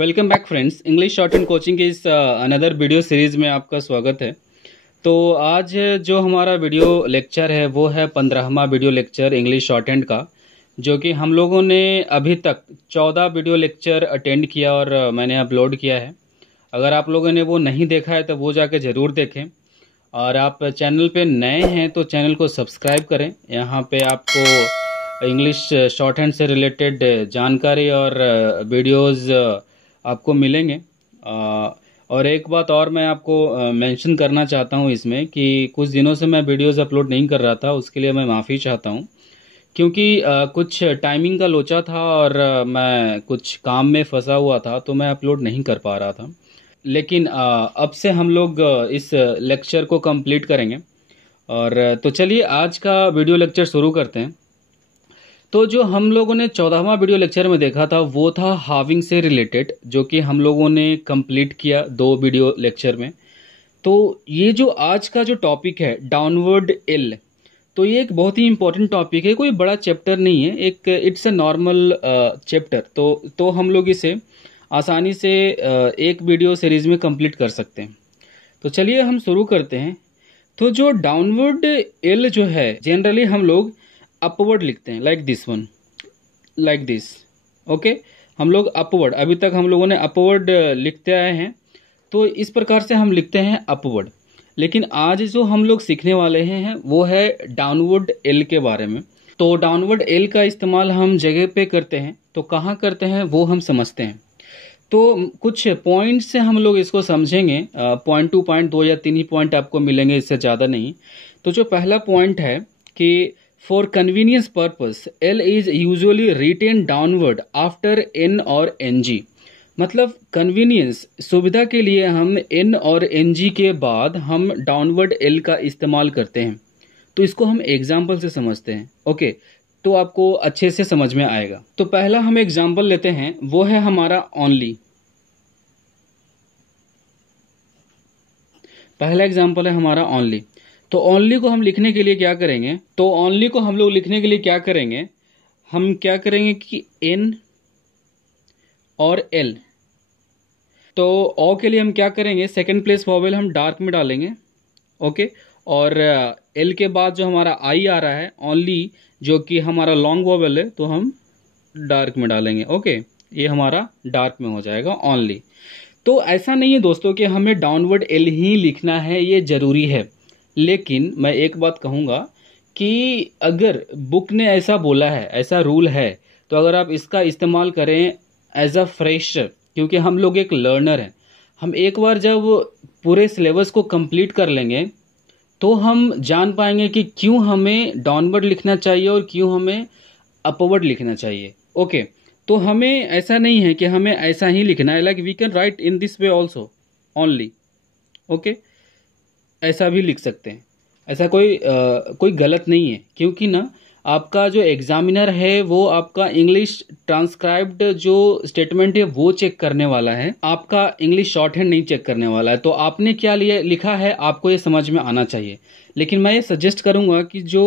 Welcome back friends. English short and coaching के इस another video series में आपका स्वागत है। तो आज जो हमारा वीडियो लेक्चर है वो है 15वां video lecture English shorthand का, जो कि हम लोगों ने अभी तक 14 वीडियो लेक्चर अटेंड किया और मैंने अपलोड किया है। अगर आप लोगों ने वो नहीं देखा है तो वो जाके ज़रूर देखें, और आप चैनल पे नए हैं तो चैनल को सब्सक्राइब करें। यहाँ पे आपको इंग्लिश शॉर्ट हैंड से रिलेटेड जानकारी और वीडियोस आपको मिलेंगे। और एक बात और मैं आपको मेंशन करना चाहता हूँ इसमें कि कुछ दिनों से मैं वीडियोस अपलोड नहीं कर रहा था, उसके लिए मैं माफ़ी चाहता हूँ, क्योंकि कुछ टाइमिंग का लोचा था और मैं कुछ काम में फंसा हुआ था तो मैं अपलोड नहीं कर पा रहा था। लेकिन अब से हम लोग इस लेक्चर को कंप्लीट करेंगे। और तो चलिए आज का वीडियो लेक्चर शुरू करते हैं। तो जो हम लोगों ने 14वां वीडियो लेक्चर में देखा था वो था हाविंग से रिलेटेड, जो कि हम लोगों ने कंप्लीट किया 2 वीडियो लेक्चर में। तो ये जो आज का जो टॉपिक है डाउनवर्ड एल, तो ये एक बहुत ही इंपॉर्टेंट टॉपिक है। कोई बड़ा चैप्टर नहीं है, एक इट्स अ नॉर्मल चैप्टर। तो हम लोग इसे आसानी से एक वीडियो सीरीज में कंप्लीट कर सकते हैं। तो चलिए हम शुरू करते हैं। तो जो डाउनवर्ड एल जो है जनरली हम लोग अपवर्ड लिखते हैं, like this one, like this. Okay, हम लोग अपवर्ड, अभी तक हम लोगों ने अपवर्ड लिखते आए हैं, तो इस प्रकार से हम लिखते हैं अपवर्ड। लेकिन आज जो हम लोग सीखने वाले हैं वो है डाउनवर्ड एल के बारे में। तो डाउनवर्ड एल का इस्तेमाल हम जगह पे करते हैं, तो कहाँ करते हैं वो हम समझते हैं। तो कुछ पॉइंट से हम लोग इसको समझेंगे, पॉइंट टू पॉइंट 2 या 3 ही पॉइंट आपको मिलेंगे, इससे ज़्यादा नहीं। तो जो पहला पॉइंट है कि for convenience purpose L is usually written downward after N और एन जी। मतलब कन्वीनियंस, सुविधा के लिए हम एन और एन जी के बाद हम डाउनवर्ड एल का इस्तेमाल करते हैं। तो इसको हम एग्जाम्पल से समझते हैं। ओके, तो आपको अच्छे से समझ में आएगा। तो पहला हम एग्जाम्पल लेते हैं, वो है हमारा ओनली। पहला एग्जाम्पल है हमारा ओनली। तो ओनली को हम लिखने के लिए क्या करेंगे, तो ओनली को हम लोग लिखने के लिए क्या करेंगे, हम क्या करेंगे कि एन और एल। तो ओ के लिए हम क्या करेंगे, सेकेंड प्लेस वॉवेल हम डार्क में डालेंगे। ओके, और एल के बाद जो हमारा आई आ रहा है ओनली, जो कि हमारा लॉन्ग वॉवेल है, तो हम डार्क में डालेंगे। ओके, ये हमारा डार्क में हो जाएगा ओनली। तो ऐसा नहीं है दोस्तों कि हमें डाउनवर्ड एल ही लिखना है, ये जरूरी है। लेकिन मैं एक बात कहूँगा कि अगर बुक ने ऐसा बोला है, ऐसा रूल है, तो अगर आप इसका इस्तेमाल करें एज अ फ्रेशर, क्योंकि हम लोग एक लर्नर हैं, हम एक बार जब पूरे सिलेबस को कंप्लीट कर लेंगे तो हम जान पाएंगे कि क्यों हमें डाउनवर्ड लिखना चाहिए और क्यों हमें अपवर्ड लिखना चाहिए। ओके, तो हमें ऐसा नहीं है कि हमें ऐसा ही लिखना है, like we can write in this way also only. Okay, ऐसा भी लिख सकते हैं, ऐसा कोई गलत नहीं है, क्योंकि ना आपका जो एग्जामिनर है वो आपका इंग्लिश ट्रांसक्राइब्ड जो स्टेटमेंट है वो चेक करने वाला है, आपका इंग्लिश शॉर्ट हैंड नहीं चेक करने वाला है। तो आपने क्या लिखा है आपको ये समझ में आना चाहिए। लेकिन मैं ये सजेस्ट करूंगा कि जो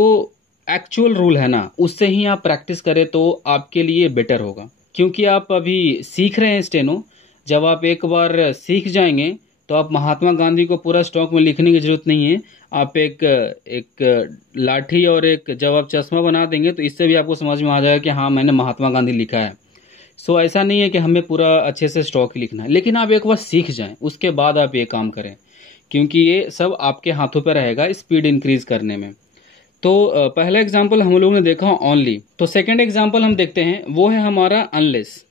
एक्चुअल रूल है ना उससे ही आप प्रैक्टिस करें तो आपके लिए बेटर होगा, क्योंकि आप अभी सीख रहे हैं स्टेनो। जब आप एक बार सीख जाएंगे तो आप महात्मा गांधी को पूरा स्टॉक में लिखने की जरूरत नहीं है। आप एक लाठी और एक जब आप चश्मा बना देंगे तो इससे भी आपको समझ में आ जाएगा कि हाँ मैंने महात्मा गांधी लिखा है। सो ऐसा नहीं है कि हमें पूरा अच्छे से स्टॉक लिखना है, लेकिन आप एक बार सीख जाएं उसके बाद आप ये काम करें, क्योंकि ये सब आपके हाथों पर रहेगा स्पीड इंक्रीज करने में। तो पहला एग्जाम्पल हम लोगों ने देखा ओनली। तो सेकेंड एग्जाम्पल हम देखते हैं, वो है हमारा अनलेस।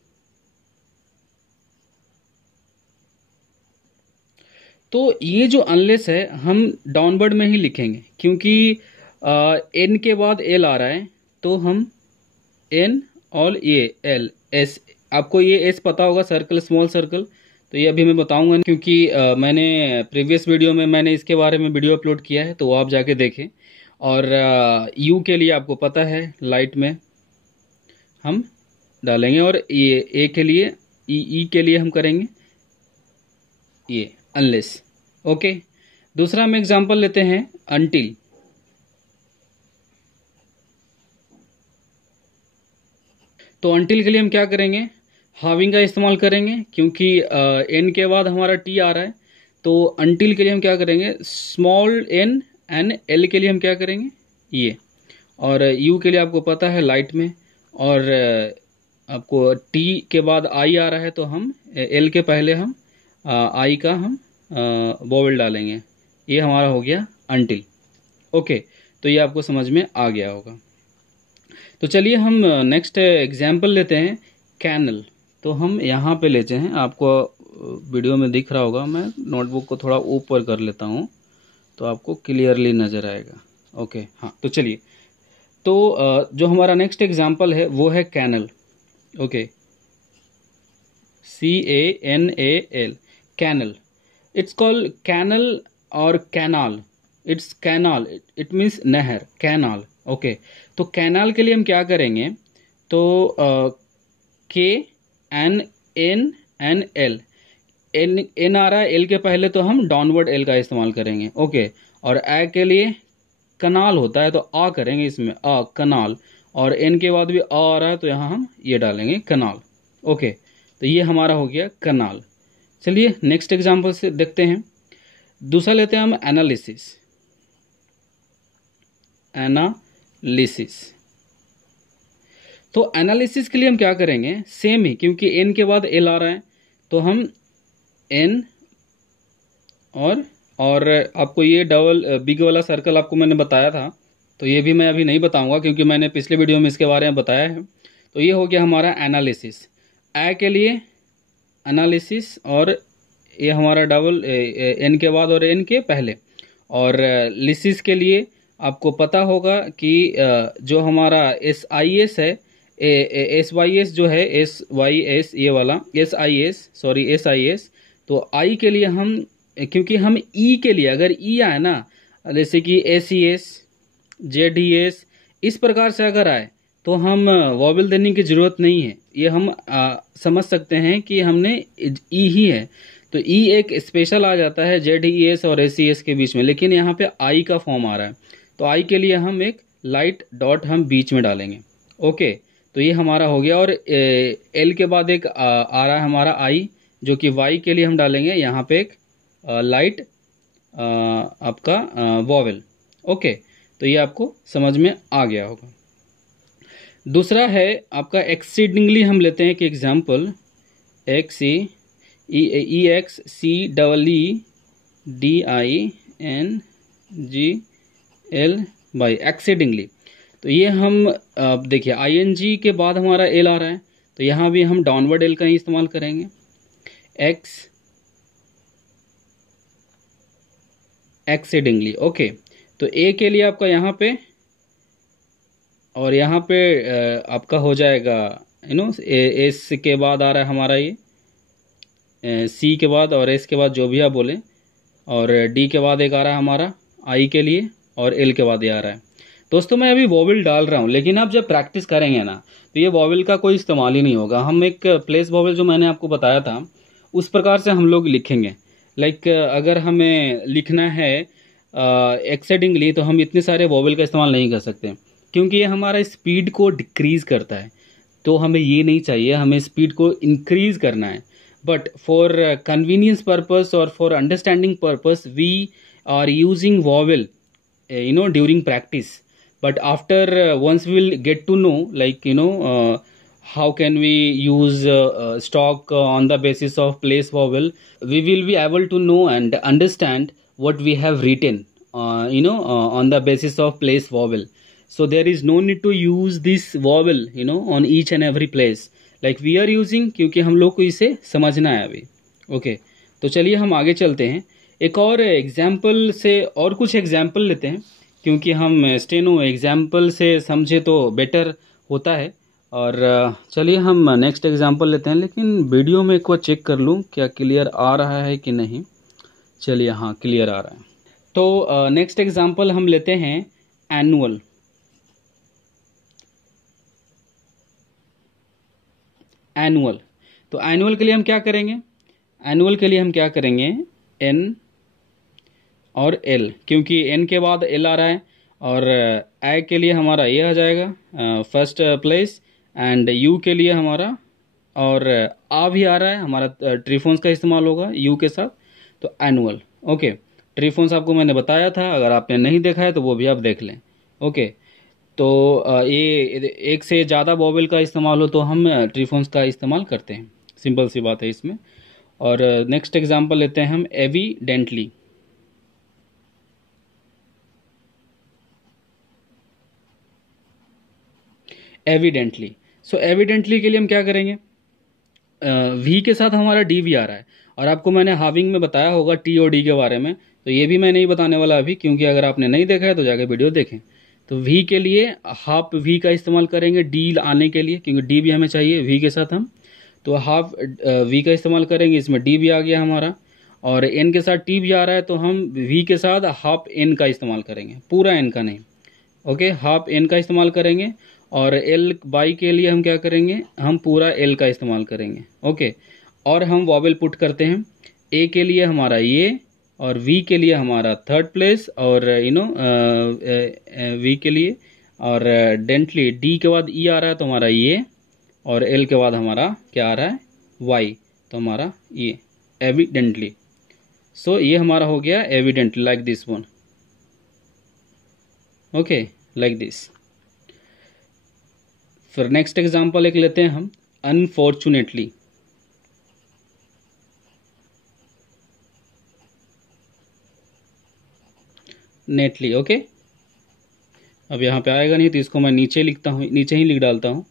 तो ये जो अनलेस है हम डाउनवर्ड में ही लिखेंगे, क्योंकि एन के बाद एल आ रहा है, तो हम एन और ये एल एस, आपको ये एस पता होगा, सर्कल स्मॉल सर्कल। तो ये अभी मैं बताऊंगा, क्योंकि मैंने प्रीवियस वीडियो में मैंने इसके बारे में वीडियो अपलोड किया है, तो वो आप जाके देखें। और यू के लिए आपको पता है लाइट में हम डालेंगे, और ये ए के लिए ई के लिए हम करेंगे ये अनलेस। ओके, दूसरा हम एग्जांपल लेते हैं अनटिल। तो अनटिल के लिए हम क्या करेंगे, हाविंग का इस्तेमाल करेंगे क्योंकि एन के बाद हमारा टी आ रहा है, तो अंटिल के लिए हम क्या करेंगे, स्मॉल एन, एंड एल के लिए हम क्या करेंगे ये, और यू के लिए आपको पता है लाइट में, और आपको टी के बाद आई आ रहा है तो हम एल के पहले हम आई का हम वोवेल डालेंगे। ये हमारा हो गया अंटिल। ओके, तो ये आपको समझ में आ गया होगा। तो चलिए हम नेक्स्ट एग्जाम्पल लेते हैं, कैनल। तो हम यहाँ पे लेते हैं, आपको वीडियो में दिख रहा होगा, मैं नोटबुक को थोड़ा ऊपर कर लेता हूँ तो आपको क्लियरली नज़र आएगा। ओके, हाँ, तो चलिए, तो जो हमारा नेक्स्ट एग्जाम्पल है वो है canal. Okay, CANAL, canal. It's called canal और canal, it's canal, it means नहर, कैनाल। ओके, तो कैनाल के लिए हम क्या करेंगे, तो K N N N L, N आ रहा है एल के पहले तो हम डाउनवर्ड एल का इस्तेमाल करेंगे। ओके, और ए के लिए कनाल होता है तो आ करेंगे इसमें, आ कनाल, और एन के बाद भी आ रहा है तो यहाँ हम ये डालेंगे कनाल। ओके, तो ये हमारा हो गया कनाल। चलिए नेक्स्ट एग्जांपल से देखते हैं, दूसरा लेते हैं हम एनालिसिस। एनालिसिस, तो एनालिसिस के लिए हम क्या करेंगे, सेम ही, क्योंकि एन के बाद एल आ रहा है तो हम एन, और आपको ये डबल बिग वाला सर्कल आपको मैंने बताया था, तो ये भी मैं अभी नहीं बताऊंगा क्योंकि मैंने पिछले वीडियो में इसके बारे में बताया है। तो ये हो गया हमारा एनालिसिस, ए के लिए एनालिसिस, और ये हमारा डबल एन के बाद और एन के पहले, और लिसिस के लिए आपको पता होगा कि जो हमारा SIS है, SYS जो है, SYS ये वाला SIS, तो आई के लिए हम, क्योंकि हम ई के लिए अगर ई आए ना, जैसे कि ACS, JDS, इस प्रकार से अगर आए तो हम वॉवेल देने की ज़रूरत नहीं है, ये हम समझ सकते हैं कि हमने ई ही है, तो ई एक स्पेशल आ जाता है JDES और ACS के बीच में, लेकिन यहाँ पे आई का फॉर्म आ रहा है, तो आई के लिए हम एक लाइट डॉट हम बीच में डालेंगे। ओके, तो ये हमारा हो गया, और एल के बाद एक आ रहा है हमारा आई, जो कि वाई के लिए हम डालेंगे यहाँ पे एक लाइट आपका वॉवेल। ओके, तो ये आपको समझ में आ गया होगा। दूसरा है आपका एक्सीडिंगली, हम लेते हैं कि एग्जाम्पल, EXCDINGL, एक्सीडिंगली। तो ये हम देखिए ING के बाद हमारा एल आ रहा है, तो यहाँ भी हम डाउनवर्ड एल का ही इस्तेमाल करेंगे, एक्सीडिंगली। ओके, तो ए के लिए आपका यहाँ पे, और यहाँ पे आपका हो जाएगा एस के बाद आ रहा है हमारा ये, सी के बाद और एस के बाद जो भी आप बोले, और डी के बाद एक आ रहा है हमारा आई के लिए, और एल के बाद ये आ रहा है। दोस्तों मैं अभी वॉवेल डाल रहा हूँ, लेकिन आप जब प्रैक्टिस करेंगे ना तो ये वॉवेल का कोई इस्तेमाल ही नहीं होगा। हम एक प्लेस वॉवेल जो मैंने आपको बताया था उस प्रकार से हम लोग लिखेंगे। लाइक अगर हमें लिखना है एक्सेडिंगली, तो हम इतने सारे वॉवेल का इस्तेमाल नहीं कर सकते, क्योंकि ये हमारा स्पीड को डिक्रीज करता है, तो हमें ये नहीं चाहिए, हमें स्पीड को इंक्रीज करना है। बट फॉर कन्वीनियंस पर्पस और for understanding purpose we are using vowel during practice, but after once we will get to know, like how can we use stock on the basis of place vowel, we will be able to know and understand what we have written on the basis of place vowel. So there is no need to use this vowel on each and every place like we are using, क्योंकि हम लोग को इसे समझना है अभी। Okay, तो चलिए हम आगे चलते हैं, एक और एग्जाम्पल से, और कुछ एग्जाम्पल लेते हैं, क्योंकि हम स्टेनो एग्जाम्पल से समझे तो बेटर होता है। और चलिए हम नेक्स्ट एग्जाम्पल लेते हैं, लेकिन वीडियो में एक बार चेक कर लूँ क्या क्लियर आ रहा है कि नहीं। चलिए, हाँ क्लियर आ रहा है। तो नेक्स्ट एग्जाम्पल हम लेते हैं एनुअल। एनुअल, तो एनुअल के लिए हम क्या करेंगे, एनुअल के लिए हम क्या करेंगे, एन और एल, क्योंकि एन के बाद एल आ रहा है, और ए के लिए हमारा ये आ जाएगा फर्स्ट प्लेस, एंड यू के लिए हमारा और आ भी आ रहा है, हमारा ट्रीफोन्स का इस्तेमाल होगा यू के साथ, तो एनुअल। ओके, ट्रीफोन्स आपको मैंने बताया था, अगर आपने नहीं देखा है तो वो भी आप देख लें। ओके, तो ये एक से ज़्यादा वॉवेल का इस्तेमाल हो तो हम ट्रीफोन्स का इस्तेमाल करते हैं, सिंपल सी बात है इसमें। और नेक्स्ट एग्जांपल लेते हैं हम, एविडेंटली। एविडेंटली, सो एविडेंटली के लिए हम क्या करेंगे, वी के साथ हमारा डी भी आ रहा है, और आपको मैंने हाविंग में बताया होगा टी और डी के बारे में, तो ये भी मैं नहीं बताने वाला अभी, क्योंकि अगर आपने नहीं देखा है तो जाके वीडियो देखें। तो वी के लिए हाफ वी का इस्तेमाल करेंगे डी आने के लिए, क्योंकि डी भी हमें चाहिए वी के साथ हम, तो हाफ वी का इस्तेमाल करेंगे, इसमें डी भी आ गया हमारा, और एन के साथ टी भी आ रहा है, तो हम वी के साथ हाफ एन का इस्तेमाल करेंगे, पूरा एन का नहीं। ओके, हाफ एन का इस्तेमाल करेंगे, और एल बाई के लिए हम क्या करेंगे, हम पूरा एल का इस्तेमाल करेंगे। ओके, और हम वॉवेल पुट करते हैं, ए के लिए हमारा ये, और वी के लिए हमारा थर्ड प्लेस, और वी के लिए, और डेंटली डी के बाद ई आ रहा है तो हमारा ये, और एल के बाद हमारा क्या आ रहा है, वाई, तो हमारा ये एविडेंटली। सो ये हमारा हो गया evidently, like this one. Okay, like this. फिर नेक्स्ट एग्जांपल एक लेते हैं हम, अनफॉर्चुनेटली। नेटली, ओके, अब यहाँ पे आएगा नहीं तो इसको मैं नीचे लिखता हूँ, नीचे ही लिख डालता हूँ,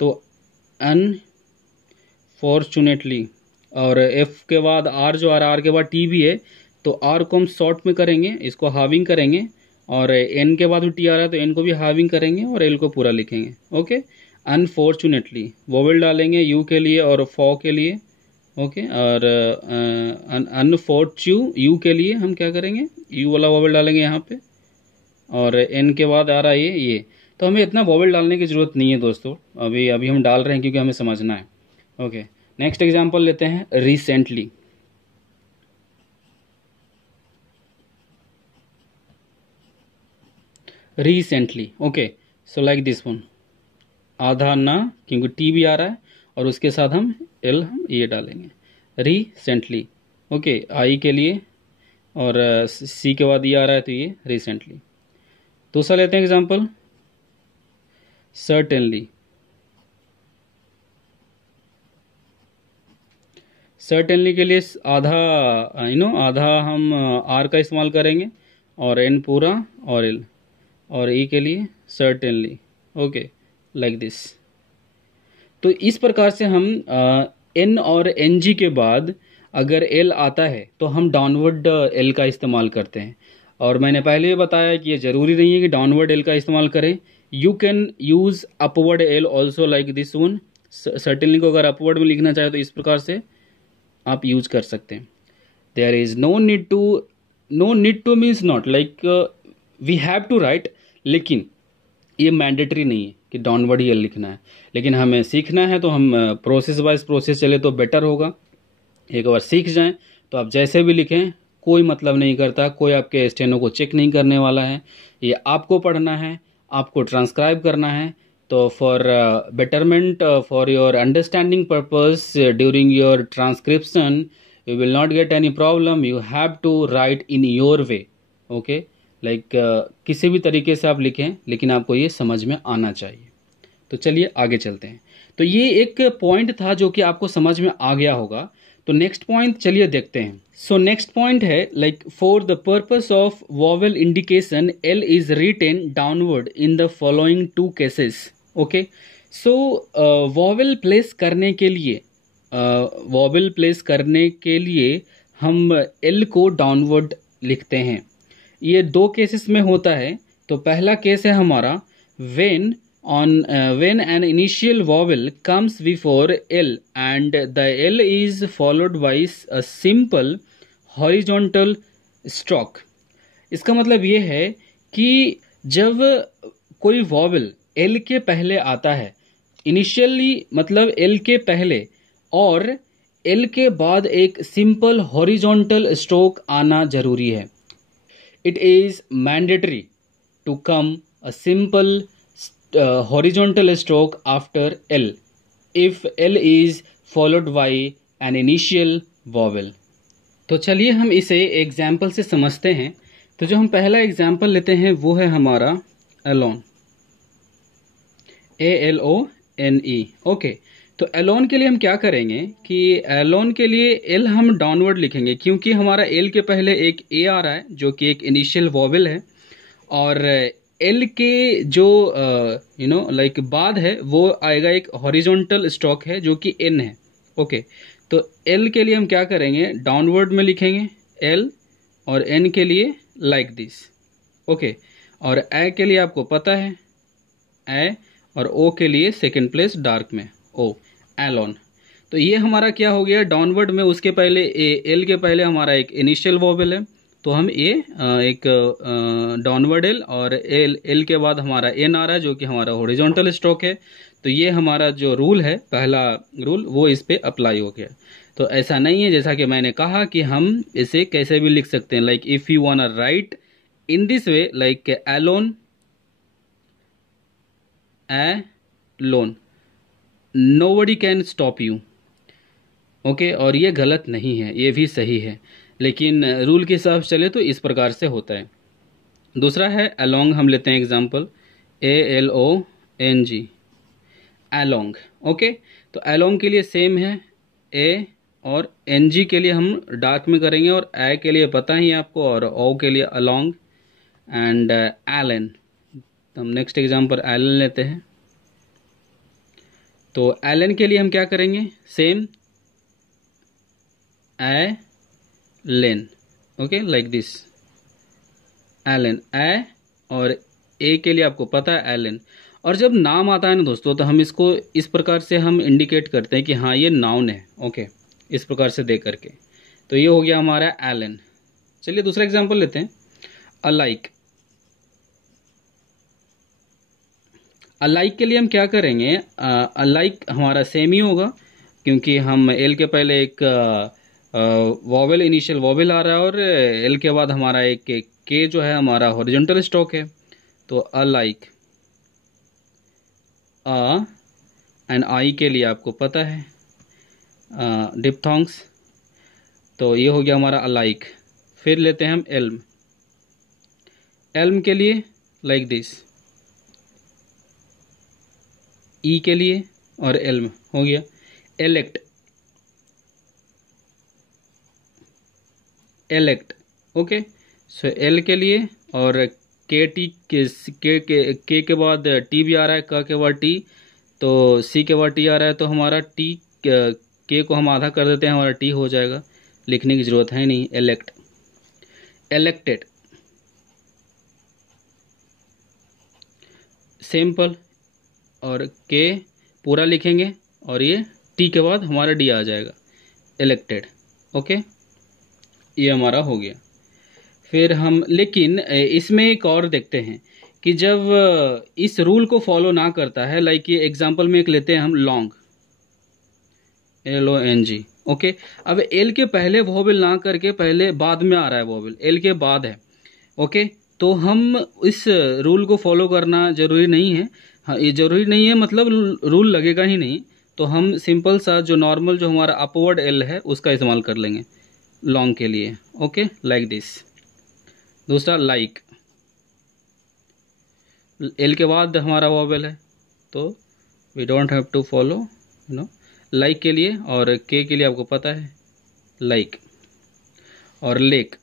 तो अनफॉर्चुनेटली, और एफ के बाद आर जो आ रहा है, आर के बाद टी भी है, तो आर को हम शॉर्ट में करेंगे, इसको हाविंग करेंगे, और एन के बाद टी आ रहा है तो एन को भी हाविंग करेंगे, और एल को पूरा लिखेंगे। ओके, अनफॉर्चुनेटली वोवेल डालेंगे यू के लिए और फॉ के लिए। ओके, और अनफॉर्च्यू यू के लिए हम क्या करेंगे, यू वाला वोवेल डालेंगे यहाँ पे, और एन के बाद आ रहा है ये। तो हमें इतना वोवेल डालने की ज़रूरत नहीं है दोस्तों, अभी अभी हम डाल रहे हैं क्योंकि हमें समझना है। ओके, नेक्स्ट एग्जांपल लेते हैं, recently. Recently, okay, so like this one, आधा ना, क्योंकि टी भी आ रहा है, और उसके साथ हम एल हम ये डालेंगे, रिसेंटली। ओके, आई के लिए, और सी के बाद ये आ रहा है तो ये रिसेंटली। दूसरा लेते हैं एग्जांपल, सर्टेनली। सर्टेनली के लिए आधा आधा हम आर का इस्तेमाल करेंगे, और एन पूरा, और एल, और ई के लिए सर्टेनली। Okay, like this. तो इस प्रकार से हम एन और एन जी के बाद अगर एल आता है तो हम डाउनवर्ड एल का इस्तेमाल करते हैं, और मैंने पहले भी बताया कि ये ज़रूरी नहीं है कि डाउनवर्ड एल का इस्तेमाल करें, you can use upward L also, like this one. Certainly को अगर अपवर्ड में लिखना चाहे तो इस प्रकार से आप यूज कर सकते हैं। There is no need to means not like we have to write, लेकिन ये मैंडेटरी नहीं है कि डाउनवर्ड ही एल लिखना है, लेकिन हमें सीखना है तो हम प्रोसेस वाइज प्रोसेस चले तो बेटर होगा। एक बार सीख जाएं तो आप जैसे भी लिखें कोई मतलब नहीं करता, कोई आपके स्टेनो को चेक नहीं करने वाला है, ये आपको पढ़ना है, आपको ट्रांसक्राइब करना है। तो for betterment, for your understanding purpose, during your transcription you will not get any problem, you have to write in your way. okay, like किसी भी तरीके से आप लिखें, लेकिन आपको ये समझ में आना चाहिए। तो चलिए आगे चलते हैं। तो ये एक पॉइंट था जो कि आपको समझ में आ गया होगा। तो नेक्स्ट पॉइंट चलिए देखते हैं। सो नेक्स्ट पॉइंट है, like for the purpose of vowel indication L is written downward in the following two cases. Okay, so vowel place करने के लिए हम एल को डाउनवर्ड लिखते हैं। ये दो केसेस में होता है। तो पहला केस है हमारा when an initial vowel comes before L and the L is followed by a simple horizontal stroke। इसका मतलब ये है कि जब कोई vowel L के पहले आता है, इनिशियली मतलब L के पहले, और L के बाद एक सिंपल हॉरिजॉन्टल स्ट्रोक आना जरूरी है। It is mandatory to come a simple horizontal stroke after L। if L is followed by an initial vowel। तो चलिए हम इसे एग्जाम्पल से समझते हैं। तो जो हम पहला एग्जाम्पल लेते हैं वो है हमारा alone, ALONE। ओके, तो एलोन के लिए हम क्या करेंगे कि एलोन के लिए एल हम डाउनवर्ड लिखेंगे, क्योंकि हमारा एल के पहले एक ए आ रहा है जो कि एक इनिशियल वॉवेल है, और एल के जो लाइक बाद है वो आएगा एक हॉरिजॉन्टल स्ट्रोक है जो कि एन है। ओके, तो एल के लिए हम क्या करेंगे, डाउनवर्ड में लिखेंगे एल, और एन के लिए लाइक दिस। ओके, और ए के लिए आपको पता है ए, और ओ के लिए सेकेंड प्लेस डार्क में ओ, एलोन। तो ये हमारा क्या हो गया, डाउनवर्ड में उसके पहले एल के पहले हमारा एक इनिशियल वॉवेल है, तो हम एक डाउनवर्ड एल, और एल के बाद हमारा एन आ रहा है जो कि हमारा हॉरिजॉन्टल स्ट्रोक है। तो ये हमारा जो रूल है, पहला रूल, वो इस पे अप्लाई हो गया। तो ऐसा नहीं है, जैसा कि मैंने कहा कि हम इसे कैसे भी लिख सकते हैं, like if you want to write in this way, like alone, alone, nobody can stop you. Okay, और ये गलत नहीं है, ये भी सही है, लेकिन रूल के हिसाब से चले तो इस प्रकार से होता है। दूसरा है अलोंग, हम लेते हैं एग्जांपल, ALONG, अलोंग। ओके, तो अलोंग के लिए सेम है, ए, और NG के लिए हम डार्क में करेंगे, और ए के लिए पता ही है आपको, और ओ के लिए अलोंग, एंड एलन। हम नेक्स्ट एग्जांपल एलन लेते हैं। तो एलन के लिए हम क्या करेंगे, same Alan. Okay, like this Alan, A, और ए के लिए आपको पता है एलन। और जब नाम आता है ना दोस्तों, तो हम इसको इस प्रकार से हम इंडिकेट करते हैं कि हाँ ये नाउन है। ओके, इस प्रकार से दे करके, तो ये हो गया हमारा एलन। चलिए दूसरा एग्जांपल लेते हैं, अलाइक। अलाइक के लिए हम क्या करेंगे, अलाइक हमारा सेम ही होगा, क्योंकि हम एल के पहले एक वॉवेल, इनिशियल वॉवेल आ रहा है, और एल के बाद हमारा एक के जो है हमारा हॉरिजॉन्टल स्ट्रोक है। तो अलाइक, एंड आई के लिए आपको पता है डिप्थोंग्स। तो ये हो गया हमारा अलाइक। फिर लेते हैं हम एल्म। एल्म के लिए लाइक दिस, ई के लिए, और एल्म हो गया। Elect, elect. ओके, सो एल के लिए, और के टी के बाद टी भी आ रहा है, क के बाद टी, तो सी के बाद टी आ रहा है, तो हमारा टी के को हम आधा कर देते हैं, हमारा टी हो जाएगा, लिखने की जरूरत है नहीं। एलेक्ट, एलेक्टेड, सिंपल, और के पूरा लिखेंगे, और ये टी के बाद हमारा डी आ जाएगा, इलेक्टेड। ओके, ये हमारा हो गया। फिर हम, लेकिन इसमें एक और देखते हैं कि जब इस रूल को फॉलो ना करता है, लाइक ये एग्जांपल में एक लेते हैं हम, लॉन्ग, LONG। ओके, अब एल के पहले वोवेल ना करके पहले बाद में आ रहा है वोवेल, एल के बाद है। ओके, तो हम इस रूल को फॉलो करना जरूरी नहीं है। हाँ, ये जरूरी नहीं है, मतलब रूल लगेगा ही नहीं, तो हम सिंपल सा जो नॉर्मल जो हमारा अपवर्ड एल है उसका इस्तेमाल कर लेंगे लॉन्ग के लिए। Okay, like this. दूसरा लाइक, एल के बाद हमारा वोवेल है, तो we don't have to follow like के लिए, और के लिए आपको पता है लाइक। और लेक,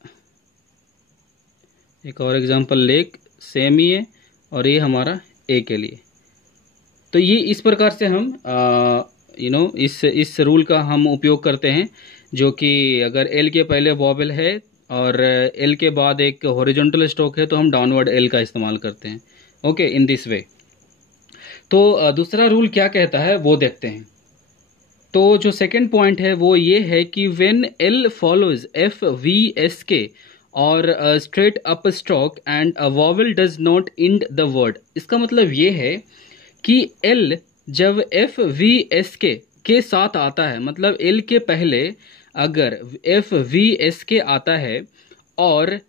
एक और एग्जांपल, लेक सेम ही है, और ये हमारा ए के लिए। तो ये इस प्रकार से हम इस रूल का हम उपयोग करते हैं, जो कि अगर एल के पहले वॉवेल है और एल के बाद एक हॉरिजॉन्टल स्ट्रोक है, तो हम डाउनवर्ड एल का इस्तेमाल करते हैं। ओके, इन दिस वे। तो दूसरा रूल क्या कहता है वो देखते हैं। तो जो सेकंड पॉइंट है वो ये है कि व्हेन एल फॉलोज FVSK और straight up stroke and a vowel does not end the word. इसका मतलब ये है कि एल जब FVSK के साथ आता है, मतलब एल के पहले अगर FVSK आता है, और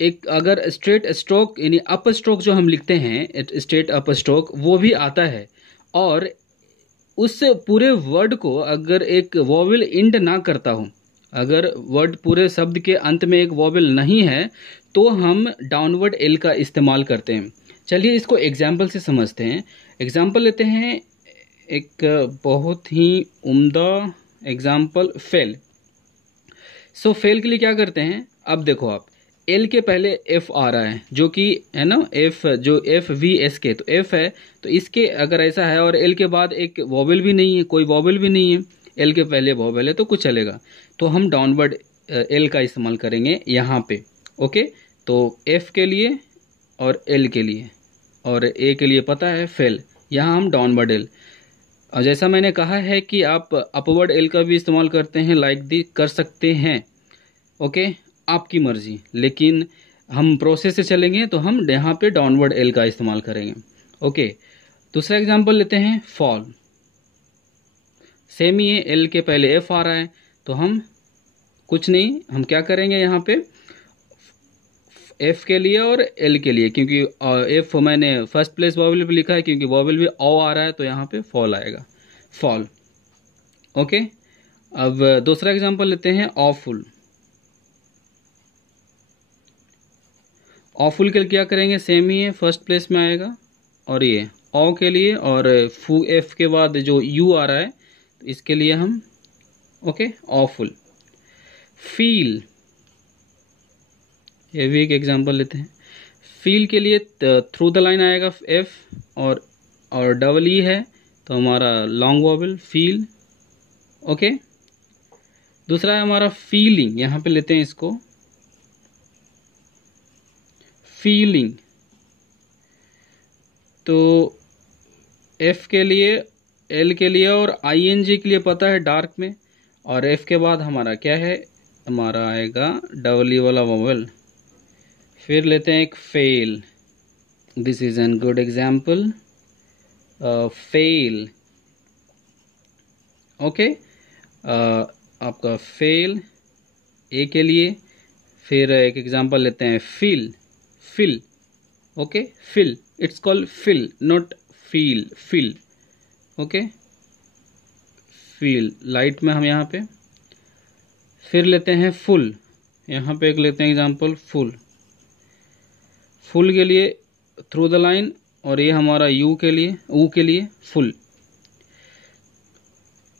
एक अगर स्ट्रेट स्ट्रोक यानी अप स्ट्रोक जो हम लिखते हैं, स्ट्रेट अप स्ट्रोक, वो भी आता है, और उस पूरे वर्ड को अगर एक वॉवेल इंड ना करता हो, अगर वर्ड पूरे शब्द के अंत में एक वॉवेल नहीं है, तो हम डाउनवर्ड एल का इस्तेमाल करते हैं। चलिए इसको एग्जाम्पल से समझते हैं। एग्जाम्पल लेते हैं, एक बहुत ही उम्दा एग्जाम्पल, फेल। सो फेल के लिए क्या करते हैं, अब देखो आप, एल के पहले एफ आ रहा है, जो कि है ना एफ, जो एफ वी एस के, तो एफ है, तो इसके अगर ऐसा है और एल के बाद एक वॉवेल भी नहीं है, कोई वॉवेल भी नहीं है, एल के पहले वॉवेल है तो कुछ चलेगा, तो हम डाउनवर्ड एल का इस्तेमाल करेंगे यहाँ पे। ओके, तो एफ के लिए और एल के लिए और ए के लिए पता है फेल, यहाँ हम डाउनवर्ड एल। और जैसा मैंने कहा है कि आप अपवर्ड एल का भी इस्तेमाल करते हैं, लाइक दी कर सकते हैं। ओके, आपकी मर्जी, लेकिन हम प्रोसेस से चलेंगे तो हम यहाँ पे डाउनवर्ड एल का इस्तेमाल करेंगे। ओके, दूसरा एग्जांपल लेते हैं, फॉल। सेम ही है, एल के पहले एफ आ रहा है, तो हम कुछ नहीं, हम क्या करेंगे यहाँ पे एफ के लिए और एल के लिए, क्योंकि एफ मैंने फर्स्ट प्लेस वॉवेल भी लिखा है, क्योंकि वॉवेल भी ओ आ रहा है, तो यहाँ पे फॉल आएगा, फॉल। ओके, अब दूसरा एग्जांपल लेते हैं, ऑफुल। ऑफुल के लिए क्या करेंगे, सेम ही है, फर्स्ट प्लेस में आएगा, और ये ओ के लिए, और फू एफ के बाद जो यू आ रहा है, तो इसके लिए हम ओके ऑफुल। फील, ये भी एक एग्जांपल लेते हैं। फील के लिए थ्रू द लाइन आएगा एफ, और डबल ई है, तो हमारा लॉन्ग वॉवेल फील। ओके, दूसरा है हमारा फीलिंग, यहां पे लेते हैं इसको, फीलिंग। तो एफ के लिए, एल के लिए और आईएनजी के लिए पता है डार्क में, और एफ के बाद हमारा क्या है, हमारा आएगा डबल ई वाला वॉवेल। फिर लेते हैं एक fail, this is an good example, fail. Okay, आपका फेल ए के लिए। फिर एक एग्जांपल लेते हैं, fill, fill. Okay, fill, it's called fill, not feel, fill. Okay, feel, light में हम यहाँ पे। फिर लेते हैं फुल, यहाँ पे एक लेते हैं एग्जांपल, फुल। फुल के लिए थ्रू द लाइन, और ये हमारा यू के लिए, ऊ के लिए फुल।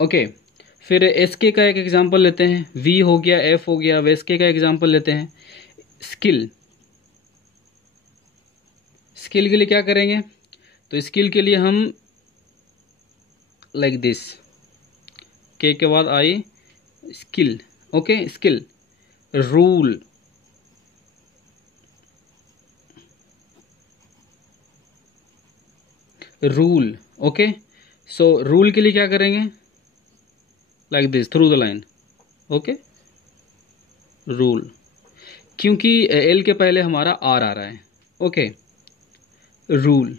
ओके, फिर एसके का एक एग्जांपल लेते हैं, वी हो गया, एफ हो गया, अब एसके का एग्जांपल लेते हैं, स्किल। स्किल के लिए क्या करेंगे, तो स्किल के लिए हम लाइक दिस, के बाद आई skill. Okay, skill. Rule, rule. Okay, so rule के लिए क्या करेंगे, like this, through the line. Okay, rule, क्योंकि एल के पहले हमारा आर आ रहा है। Okay, rule.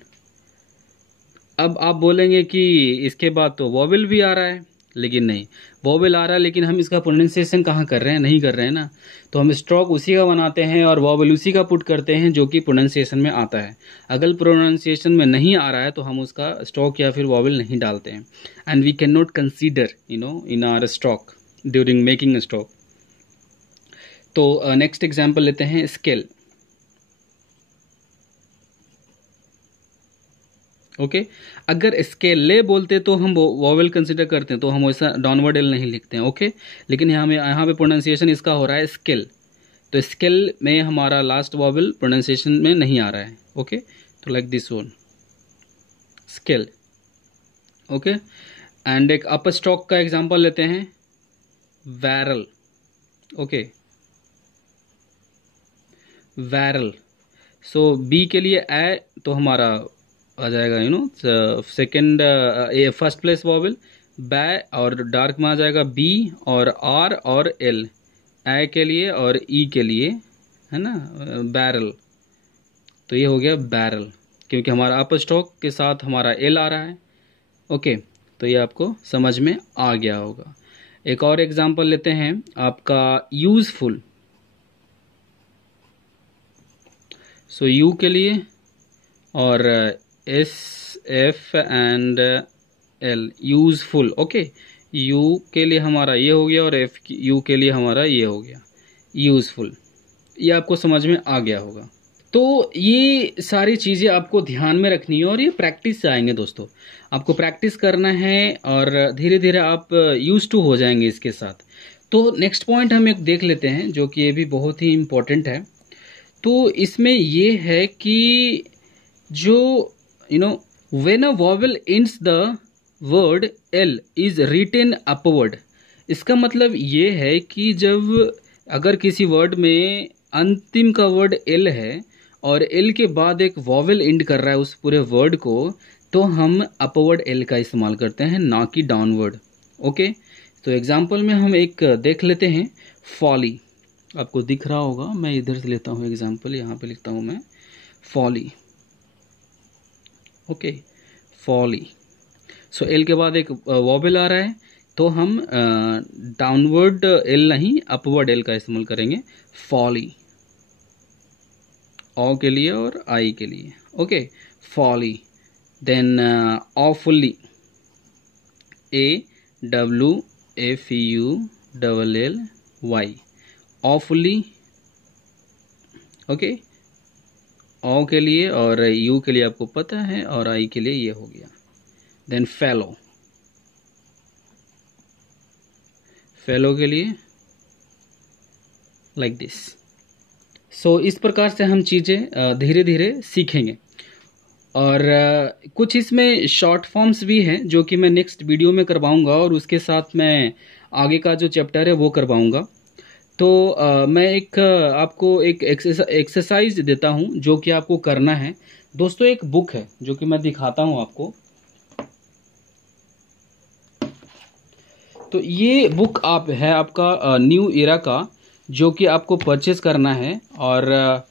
अब आप बोलेंगे कि इसके बाद तो वॉवेल भी आ रहा है, लेकिन नहीं, वॉवेल आ रहा है लेकिन हम इसका प्रोनाउंसिएशन कहाँ कर रहे हैं, नहीं कर रहे हैं ना, तो हम स्ट्रोक उसी का बनाते हैं और वॉवेल उसी का पुट करते हैं जो कि प्रोनाउंसिएशन में आता है। अगर प्रोनाउंसिएशन में नहीं आ रहा है तो हम उसका स्ट्रोक या फिर वॉवेल नहीं डालते हैं, and we can not consider in our stroke during making a stroke. तो नेक्स्ट एग्जाम्पल लेते हैं, स्केल। ओके, अगर स्केले बोलते तो हम वॉवेल कंसिडर करते हैं, तो हम वैसा डाउनवर्ड एल नहीं लिखते हैं। ओके, लेकिन यहाँ पे प्रोनाउंसिएशन इसका हो रहा है स्केल, तो स्केल में हमारा लास्ट वॉवेल प्रोनाउंसिएशन में नहीं आ रहा है। ओके, तो like this one, scale. Okay, and एक अपर स्ट्रोक का एग्जांपल लेते हैं, barrel. Okay, barrel. So B के लिए ए, तो हमारा आ जाएगा सेकंड, फर्स्ट प्लेस वॉवेल बै, और डार्क में आ जाएगा बी और आर और एल, ए के लिए और ई के लिए, है ना, बैरल। तो ये हो गया बैरल, क्योंकि हमारा अपर स्ट्रोक के साथ हमारा एल आ रहा है। ओके, तो ये आपको समझ में आ गया होगा। एक और एग्जांपल लेते हैं आपका, यूजफुल। सो यू के लिए और S F and L, useful. Okay, you के लिए हमारा ये हो गया और एफ यू के लिए हमारा ये हो गया, यूजफुल। ये आपको समझ में आ गया होगा। तो ये सारी चीज़ें आपको ध्यान में रखनी है और ये प्रैक्टिस से आएंगे दोस्तों। आपको प्रैक्टिस करना है और धीरे धीरे आप यूज टू हो जाएंगे इसके साथ। तो नेक्स्ट पॉइंट हम एक देख लेते हैं जो कि ये भी बहुत ही इम्पोर्टेंट है। तो इसमें ये है कि जो when a vowel ends the word L is written upward, इसका मतलब ये है कि जब अगर किसी वर्ड में अंतिम का वर्ड एल है और एल के बाद एक वॉवेल एंड कर रहा है उस पूरे वर्ड को, तो हम अपवर्ड एल का इस्तेमाल करते हैं, ना कि डाउनवर्ड। ओके, तो एग्जाम्पल में हम एक देख लेते हैं, फॉली। आपको दिख रहा होगा, मैं इधर से लेता हूँ एग्जाम्पल, यहाँ पे लिखता हूँ मैं folly. Okay, folly. So L के बाद एक वॉवेल आ रहा है तो हम डाउनवर्ड एल नहीं अपवर्ड एल का इस्तेमाल करेंगे, फॉली, ओ के लिए और आई के लिए। Okay, folly. Then awfully, A W F U double L Y, awfully. Okay, O के लिए और यू के लिए आपको पता है और आई के लिए ये हो गया। देन फेलो, फेलो के लिए लाइक दिस। सो इस प्रकार से हम चीज़ें धीरे धीरे सीखेंगे। और कुछ इसमें शॉर्ट फॉर्म्स भी हैं जो कि मैं नेक्स्ट वीडियो में करवाऊंगा और उसके साथ मैं आगे का जो चैप्टर है वो करवाऊंगा। तो मैं एक आपको एक एक्सरसाइज देता हूं जो कि आपको करना है दोस्तों। एक बुक है जो कि मैं दिखाता हूं आपको। तो ये बुक है आपका न्यू एरा का, जो कि आपको परचेज करना है। और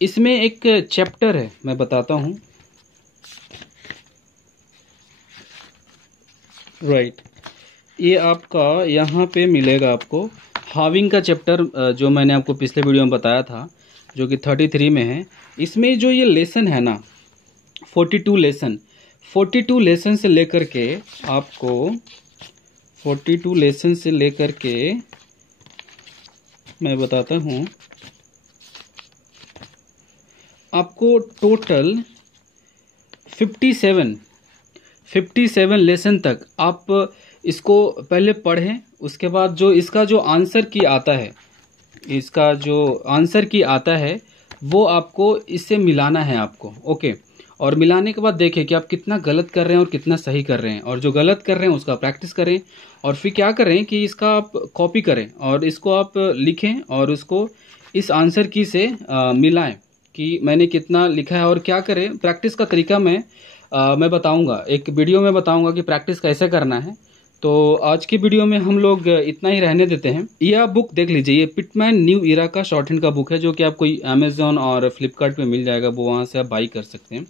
इसमें एक चैप्टर है, मैं बताता हूं। राइट, ये आपका यहाँ पे मिलेगा आपको हाविंग का चैप्टर, जो मैंने आपको पिछले वीडियो में बताया था, जो कि 33 में है। इसमें जो ये लेसन है ना, 42 लेसन से लेकर के आपको 42 लेसन से लेकर के मैं बताता हूँ आपको टोटल 57 लेसन तक आप इसको पहले पढ़ें। उसके बाद जो इसका जो आंसर की आता है वो आपको इससे मिलाना है आपको। ओके, और मिलाने के बाद देखें कि आप कितना गलत कर रहे हैं और कितना सही कर रहे हैं, और जो गलत कर रहे हैं उसका प्रैक्टिस करें। और फिर क्या करें कि इसका आप कॉपी करें और इसको आप लिखें और उसको इस आंसर की से मिलाएं कि मैंने कितना लिखा है। और क्या करें, प्रैक्टिस का तरीका मैं बताऊंगा, एक वीडियो में बताऊंगा कि प्रैक्टिस कैसे करना है। तो आज की वीडियो में हम लोग इतना ही रहने देते हैं। यह बुक देख लीजिए, ये पिटमैन न्यू एरा का शॉर्ट हैंड का बुक है, जो कि आपको अमेजोन और फ्लिपकार्ट पे मिल जाएगा, वो वहाँ से आप बाई कर सकते हैं।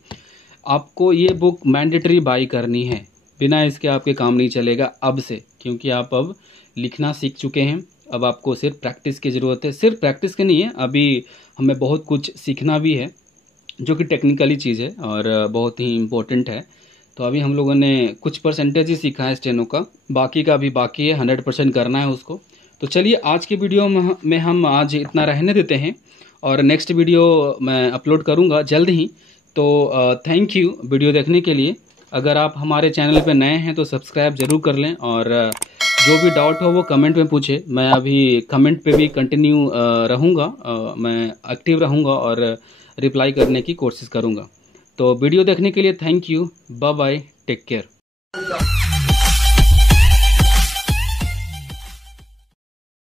आपको ये बुक मैंडेटरी बाई करनी है, बिना इसके आपके काम नहीं चलेगा अब से, क्योंकि आप अब लिखना सीख चुके हैं। अब आपको सिर्फ प्रैक्टिस की ज़रूरत है। सिर्फ प्रैक्टिस की नहीं है, अभी हमें बहुत कुछ सीखना भी है जो कि टेक्निकली चीज़ है और बहुत ही इम्पोर्टेंट है। तो अभी हम लोगों ने कुछ परसेंटेज ही सीखा है स्टेनो का, बाकी का अभी बाकी है, 100% करना है उसको। तो चलिए आज की वीडियो में हम आज इतना रहने देते हैं और नेक्स्ट वीडियो मैं अपलोड करूँगा जल्द ही। तो थैंक यू वीडियो देखने के लिए। अगर आप हमारे चैनल पे नए हैं तो सब्सक्राइब ज़रूर कर लें, और जो भी डाउट हो वो कमेंट में पूछे। मैं अभी कमेंट पे भी कंटिन्यू रहूँगा, मैं एक्टिव रहूँगा और रिप्लाई करने की कोशिश करूँगा। तो वीडियो देखने के लिए thank you, bye bye, take care.